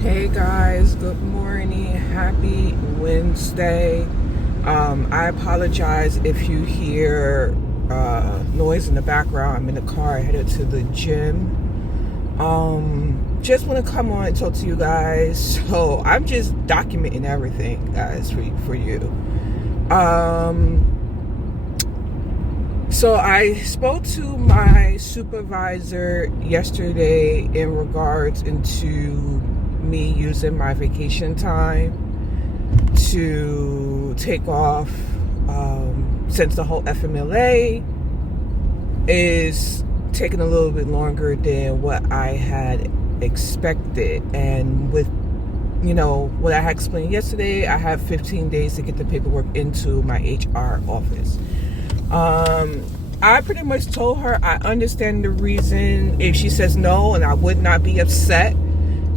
Hey guys, good morning. Happy Wednesday. I apologize if you hear noise in the background. I'm in the car headed to the gym. Just want to come on and talk to you guys. So I'm just documenting everything, guys, for you. So I spoke to my supervisor yesterday in regards into me using my vacation time to take off, since the whole FMLA is taking a little bit longer than what I had expected. And with what I had explained yesterday, I have 15 days to get the paperwork into my HR office. I pretty much told her I understand the reason if she says no, and I would not be upset.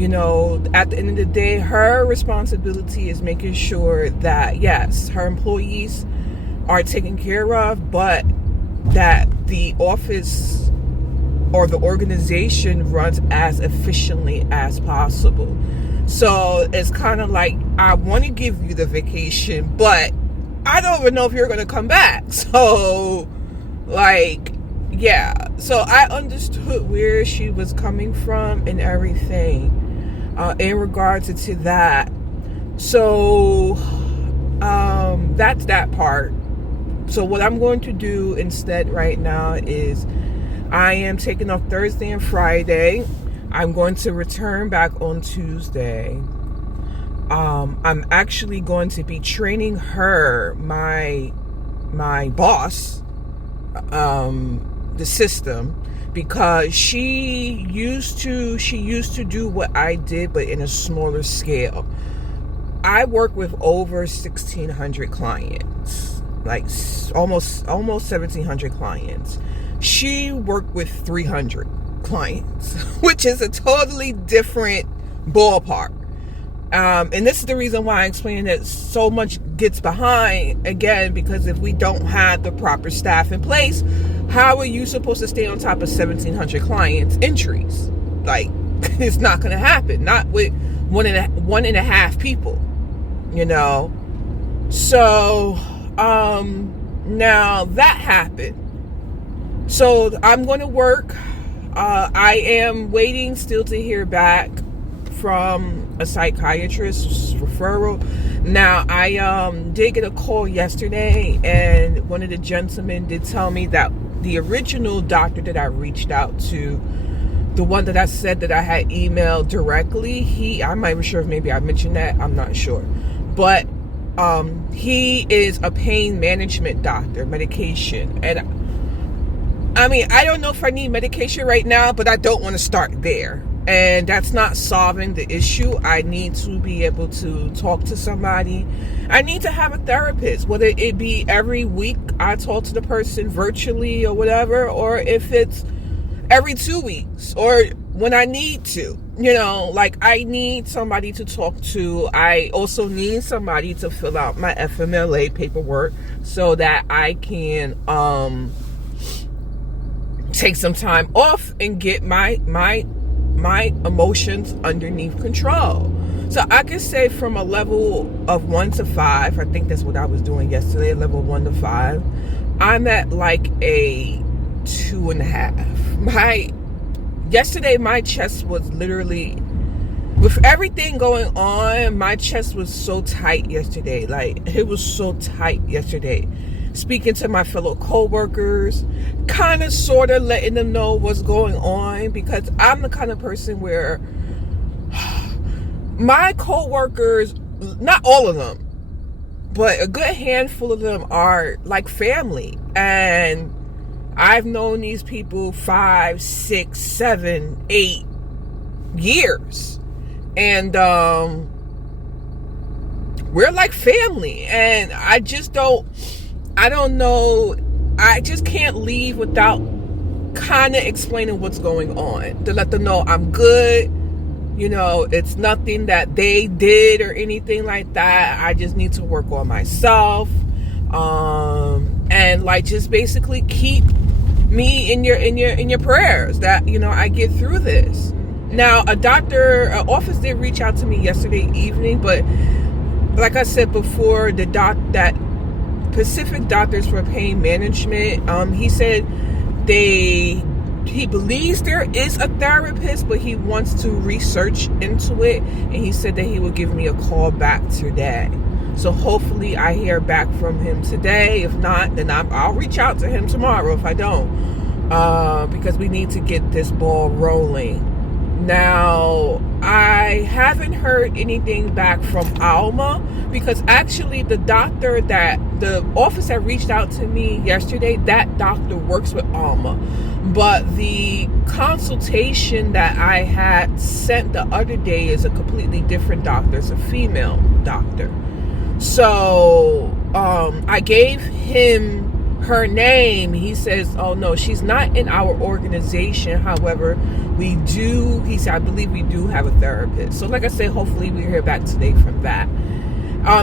At the end of the day, her responsibility is making sure that, yes, her employees are taken care of, but that the office or the organization runs as efficiently as possible. So it's kind of like, I want to give you the vacation, but I don't even know if you're going to come back. So, so I understood where she was coming from and everything. In regards to that. So that's that part. So what I'm going to do instead right now is I am taking off Thursday and Friday. I'm going to return back on Tuesday. I'm actually going to be training her, my boss, the system, because she used to do what I did, but in a smaller scale. I work with over 1,600 clients, like almost 1,700 clients. She worked with 300 clients, which is a totally different ballpark. And this is the reason why I explain that so much gets behind, again, because if we don't have the proper staff in place, how are you supposed to stay on top of 1,700 clients' entries? It's not going to happen. Not with one and a half people, So, now that happened. So I'm going to work. I am waiting still to hear back from a psychiatrist referral. Now, I did get a call yesterday, and one of the gentlemen did tell me that the original doctor that I reached out to, the one that I said that I had emailed directly, I'm not even sure if maybe I mentioned that, I'm not sure, but he is a pain management doctor, medication. And I don't know if I need medication right now, but I don't want to start there. And that's not solving the issue. I need to be able to talk to somebody. I need to have a therapist, whether it be every week I talk to the person virtually or whatever, or if it's every 2 weeks or when I need to. I need somebody to talk to. I also need somebody to fill out my FMLA paperwork so that I can take some time off and get my emotions underneath control. So I could say from a level of 1 to 5, I think that's what I was doing yesterday, level 1 to 5, I'm at like a 2.5. Yesterday my chest was literally, with everything going on, my chest was so tight yesterday. It was so tight yesterday. Speaking to my fellow co-workers, kind of sort of letting them know what's going on, because I'm the kind of person where my co-workers, not all of them, but a good handful of them are like family. And I've known these people 5, 6, 7, 8 years. And we're like family. And I don't know. I just can't leave without kind of explaining what's going on, to let them know I'm good. It's nothing that they did or anything like that. I just need to work on myself. And just basically keep me in your prayers that, I get through this. Now, an office did reach out to me yesterday evening, but like I said before, that Pacific Doctors for Pain Management, he said he believes there is a therapist, but he wants to research into it, and he said that he would give me a call back today. So hopefully I hear back from him today. If not, then I'll reach out to him tomorrow if I don't, because we need to get this ball rolling. Now, I haven't heard anything back from Alma, because actually the office that reached out to me yesterday, that doctor works with Alma. But the consultation that I had sent the other day is a completely different doctor. It's a female doctor. So I gave him her name. He says, oh no, she's not in our organization. However, he said, I believe we do have a therapist. So like I said, hopefully we hear back today from that.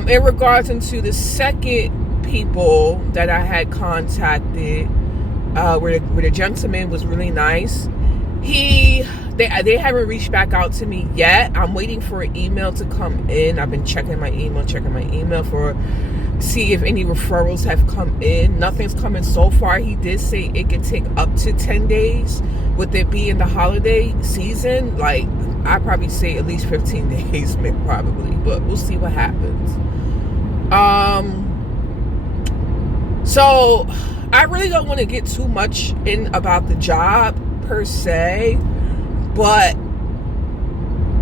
In regards into the second people that I had contacted, where the gentleman was really nice, they haven't reached back out to me yet. I'm waiting for an email to come in. I've been checking my email for see if any referrals have come in. Nothing's coming so far. He did say it could take up to 10 days. With it being the holiday season, like, I probably say at least 15 days, probably, but we'll see what happens. So I really don't want to get too much in about the job per se, but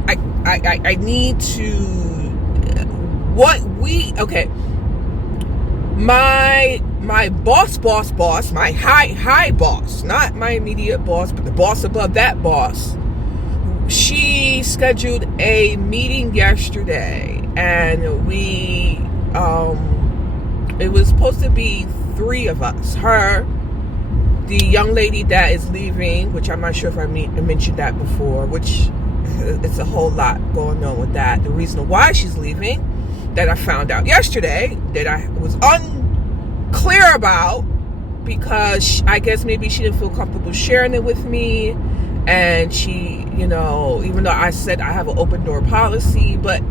I need to my boss, my high boss, not my immediate boss, but the boss above that boss, she scheduled a meeting yesterday, and it was supposed to be 3 of us. Her, the young lady that is leaving, which I'm not sure if I mentioned that before, which it's a whole lot going on with that. The reason why she's leaving, that I found out yesterday, that I was unclear about, because I guess maybe she didn't feel comfortable sharing it with me, and she, even though I said I have an open door policy, but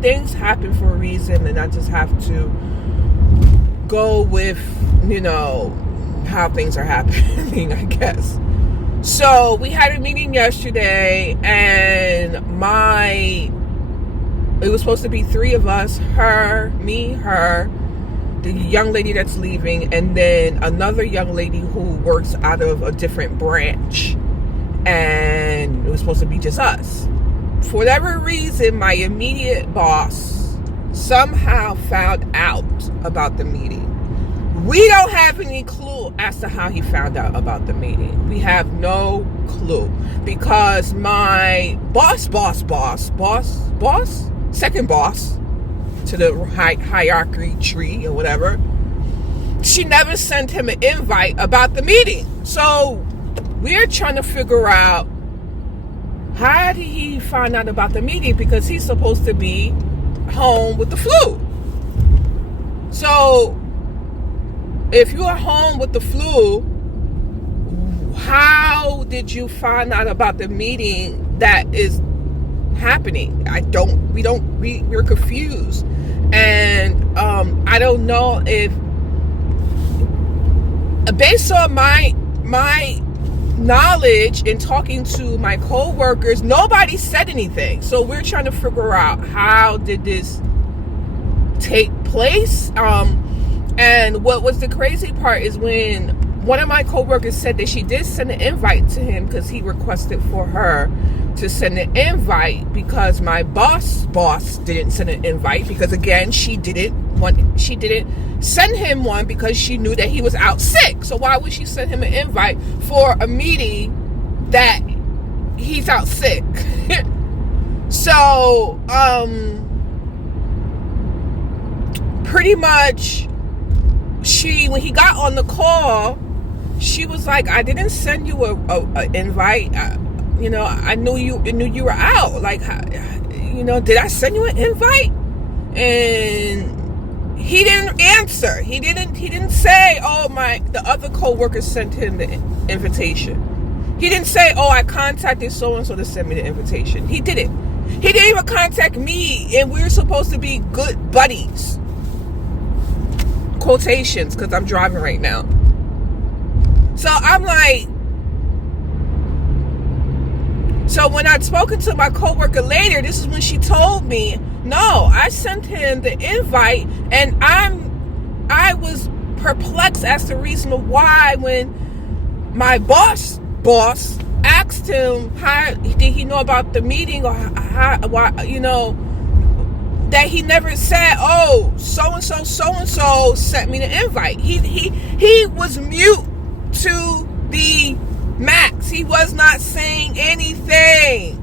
things happen for a reason, and I just have to go with how things are happening, I guess. So we had a meeting yesterday, and it was supposed to be 3 of us, me, her, the young lady that's leaving, and then another young lady who works out of a different branch. And it was supposed to be just us. For whatever reason, my immediate boss somehow found out about the meeting. We don't have any clue as to how he found out about the meeting. We have no clue, because my second boss to the hierarchy tree or whatever, she never sent him an invite about the meeting. So we're trying to figure out, how did he find out about the meeting, because he's supposed to be home with the flu. So if you're home with the flu, how did you find out about the meeting that is happening? We're confused. And I don't know if, based on my knowledge in talking to my co-workers, nobody said anything. So we're trying to figure out, how did this take place? And what was the crazy part is when one of my co-workers said that she did send an invite to him, because he requested for her to send an invite, because my boss didn't send an invite, because again, she didn't send him one, because she knew that he was out sick. So why would she send him an invite for a meeting that he's out sick? So pretty much, when he got on the call, she was like, I didn't send you a invite. I knew you were out. Like, did I send you an invite? And he didn't answer. He didn't say, oh, the other co-worker sent him the invitation. He didn't say, oh, I contacted so-and-so to send me the invitation. He didn't. He didn't even contact me, and we're supposed to be good buddies. Quotations, because I'm driving right now. So I'm like, so when I'd spoken to my coworker later, this is when she told me, no, I sent him the invite, and I was perplexed as to the reason why when my boss asked him how did he know about the meeting, or why, that he never said, oh, so and so sent me the invite. He was mute to the max. He was not saying anything.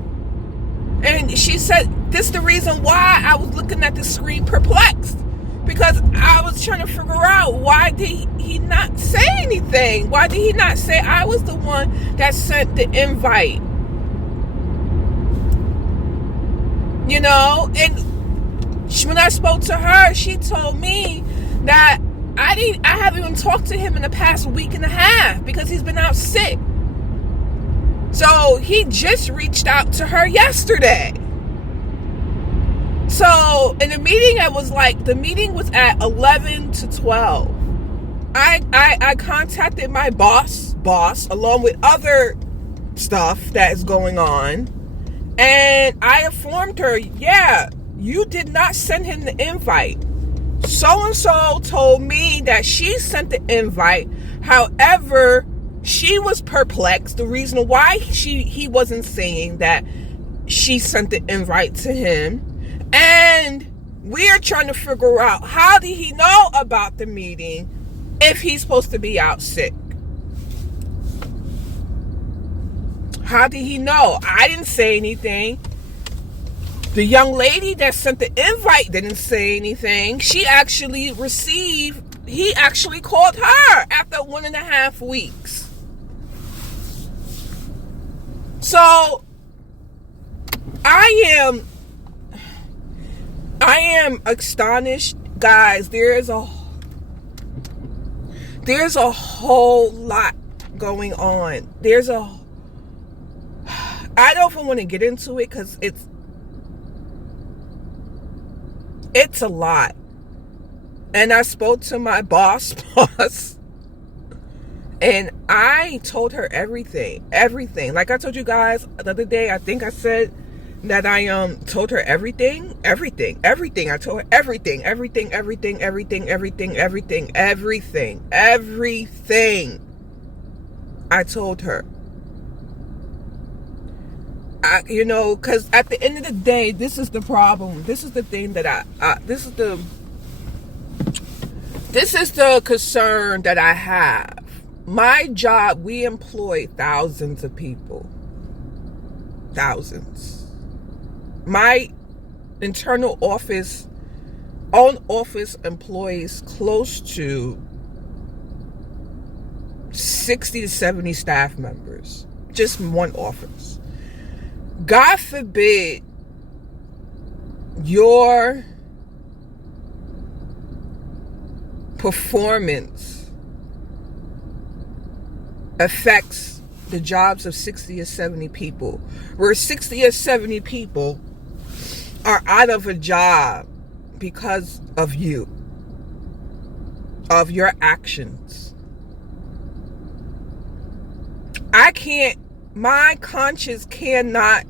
And she said, this is the reason why I was looking at the screen perplexed, because I was trying to figure out, why did he not say anything? Why did he not say I was the one that sent the invite? And when I spoke to her, she told me that I haven't even talked to him in the past week and a half because he's been out sick. So he just reached out to her yesterday. So in the meeting, the meeting was at 11 to 12. I contacted my boss along with other stuff that is going on, and I informed her, yeah, you did not send him the invite. So-and-so told me that she sent the invite. However, she was perplexed. The reason why he wasn't saying that she sent the invite to him. And we're trying to figure out, how did he know about the meeting if he's supposed to be out sick? How did he know? I didn't say anything. The young lady that sent the invite didn't say anything. He actually called her after 1.5 weeks. So I am astonished, guys. There's a whole lot going on. I don't even want to get into it because it's a lot. And I spoke to my boss, and I told her everything. Like I told you guys the other day, I think I said that I told her everything. I told her everything. I told her. Because at the end of the day, this is the problem. This is the thing that this is the concern that I have. My job, we employ thousands of people. Thousands. My internal office, own office employs close to 60 to 70 staff members. Just one office. God forbid your performance affects the jobs of 60 or 70 people, where 60 or 70 people are out of a job because of you, of your actions. My conscience cannot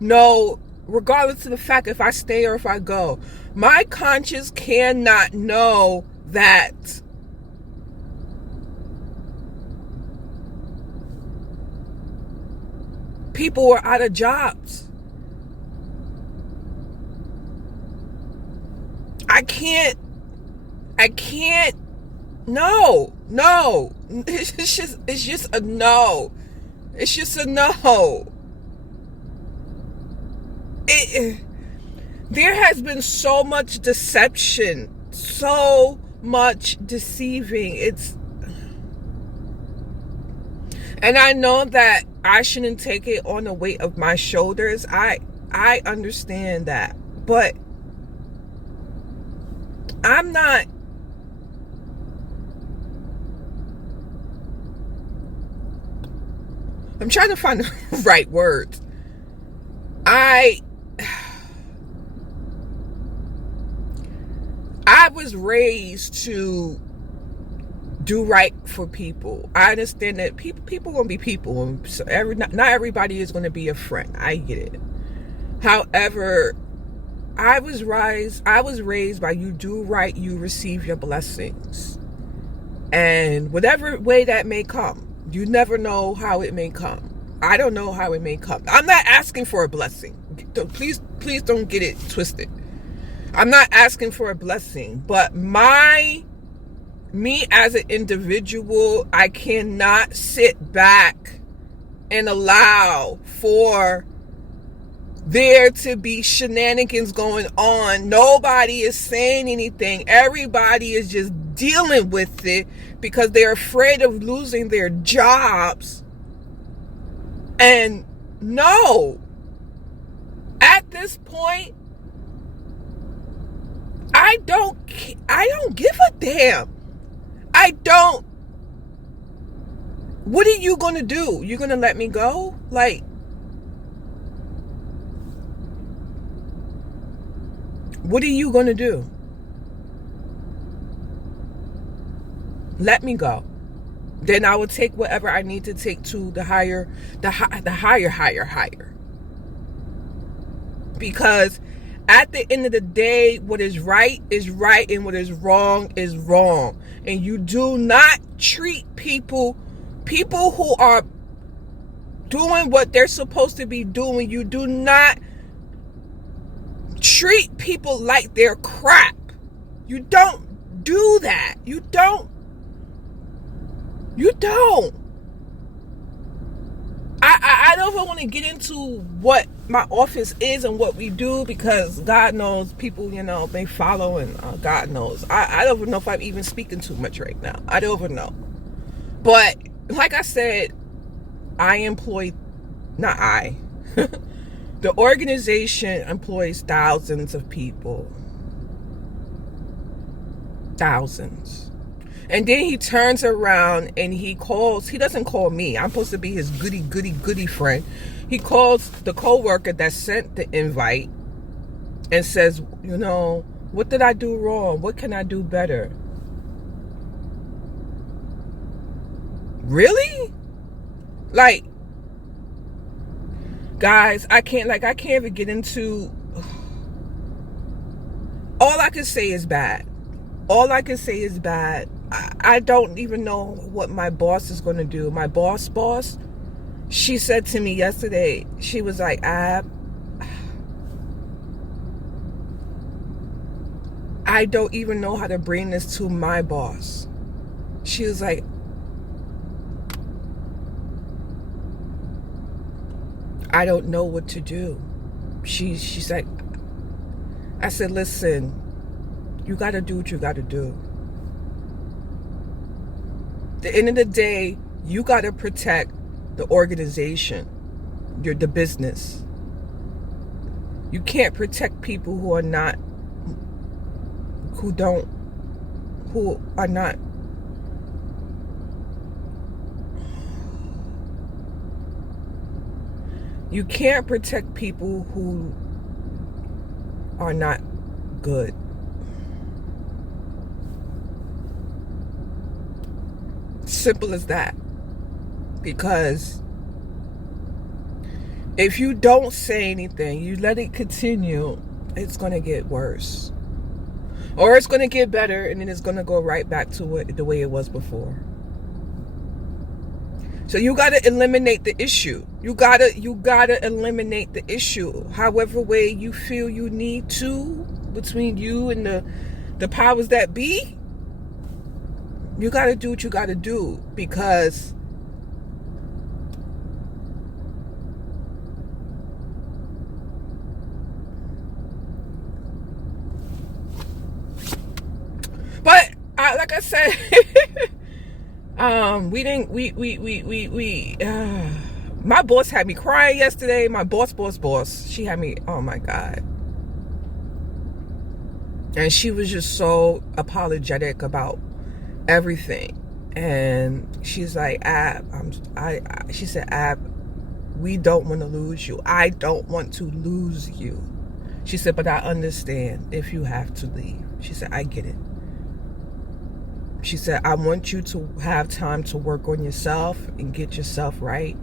know, regardless of the fact if I stay or if I go, my conscience cannot know that people were out of jobs. I can't, no, it's just a no. It's just a no. There has been so much deception, so much deceiving. And I know that I shouldn't take it on the weight of my shoulders. I understand that. But I'm not I'm trying to find the right words. I was raised to do right for people. I understand that people gonna be people, and so not everybody is gonna be a friend. I get it. However, I was raised by you do right, you receive your blessings, and whatever way that may come, you never know how it may come. I don't know how it may come. I'm not asking for a blessing. Please don't get it twisted. I'm not asking for a blessing, but me as an individual, I cannot sit back and allow for there to be shenanigans going on. Nobody is saying anything. Everybody is just dealing with it because they're afraid of losing their jobs. And no, at this point, I don't give a damn. I don't. What are you going to do? You going to let me go? Like, what are you going to do? Let me go. Then I will take whatever I need to take to the higher. Because at the end of the day, what is right, and what is wrong. And you do not treat people who are doing what they're supposed to be doing. You do not treat people like they're crap. You don't do that. You don't. I don't even want to get into what my office is and what we do, because God knows people, may follow, and God knows. I don't even know if I'm even speaking too much right now. I don't even know. But like I said, the organization employs thousands of people. Thousands. And then he turns around and he doesn't call me. I'm supposed to be his goody friend. He calls the coworker that sent the invite and says, what did I do wrong? What can I do better? Really? Like, guys, I can't even get into. All I can say is bad. I don't even know what my boss is going to do. My boss, she said to me yesterday, she was like, I don't even know how to bring this to my boss. She was like, I don't know what to do. She's like, I said, listen, you got to do what you got to do. At the end of the day, you got to protect the organization, the business. You can't protect people who are not. You can't protect people who are not good. Simple as that. Because if you don't say anything, you let it continue, it's going to get worse. Or it's going to get better, and then it's going to go right back to the way it was before. So you got to eliminate the issue. You got to eliminate the issue. However way you feel you need to, between you and the powers that be. You got to do what you got to do, because like I said, my boss had me crying yesterday. My boss, she had me, oh my God. And she was just so apologetic about everything. And she's like, she said, we don't want to lose you. I don't want to lose you. She said, but I understand if you have to leave. She said, I get it. She said, I want you to have time to work on yourself and get yourself right.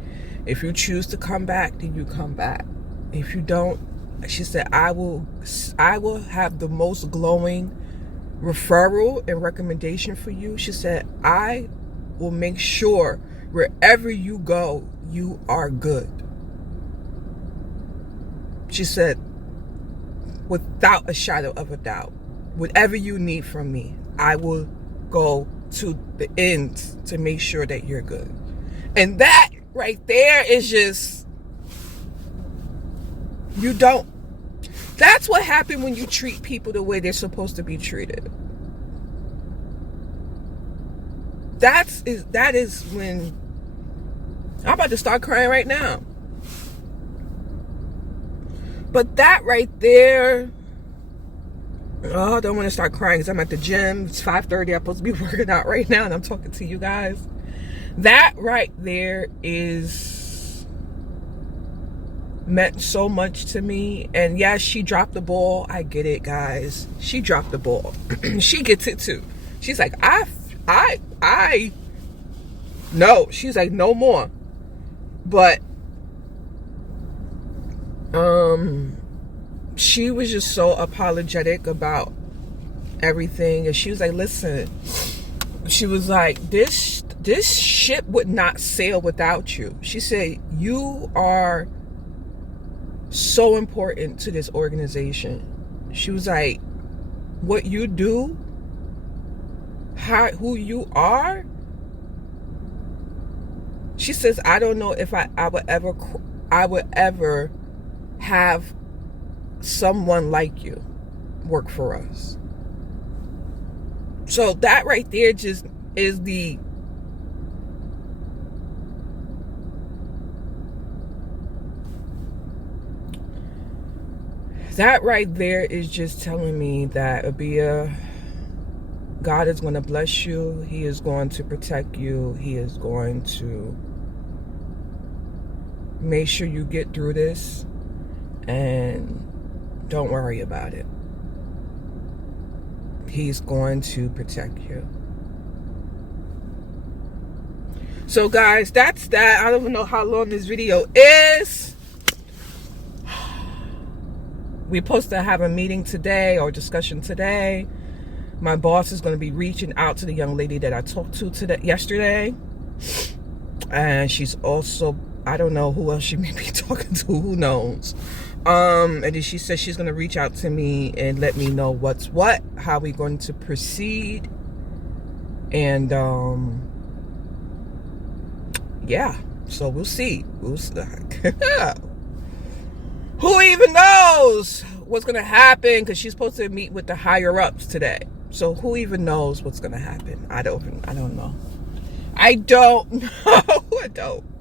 If you choose to come back, then you come back. If you don't, she said, I will have the most glowing referral and recommendation for you. She said, I will make sure wherever you go, you are good. She said, without a shadow of a doubt, whatever you need from me, I will go to the ends to make sure that you're good. And that right there is just, you don't, that's what happened when you treat people the way they're supposed to be treated. That is when, I'm about to start crying right now. But that right there, oh, I don't want to start crying because I'm at the gym. It's 5:30. I'm supposed to be working out right now and I'm talking to you guys. That right there is meant so much to me. And yes, she dropped the ball. I get it, guys. She dropped the ball. She gets it too. She's like, no. She's like, no more. But she was just so apologetic about everything. And she was like, listen, she was like, this ship would not sail without you. She said, you are so important to this organization. She was like, what you do, who you are. She says, I don't know if I would ever have someone like you work for us. So that right there just is that right there is just telling me that, Abia, God is going to bless you. He is going to protect you. He is going to make sure you get through this, and don't worry about it. He's going to protect you. So guys, that's that. I don't even know how long this video is. We're supposed to have a meeting today or discussion today. My boss is going to be reaching out to the young lady that I talked to yesterday. And she's also, I don't know who else she may be talking to. Who knows? And then she said she's going to reach out to me and let me know what's what, how we're going to proceed. And yeah, so we'll see. Who even knows what's going to happen? Because she's supposed to meet with the higher ups today. So who even knows what's going to happen? I don't know. I don't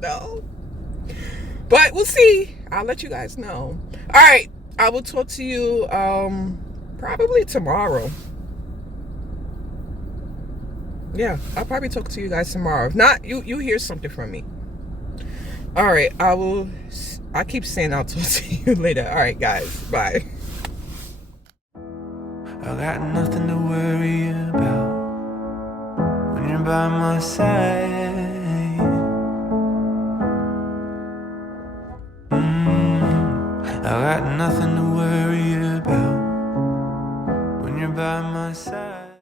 know. But we'll see. I'll let you guys know. All right. I will talk to you probably tomorrow. Yeah, I'll probably talk to you guys tomorrow. If not, you hear something from me. All right. I keep saying I'll talk to you later. All right, guys. Bye. I got nothing to worry about when you're by my side. I got nothing to worry about when you're by my side.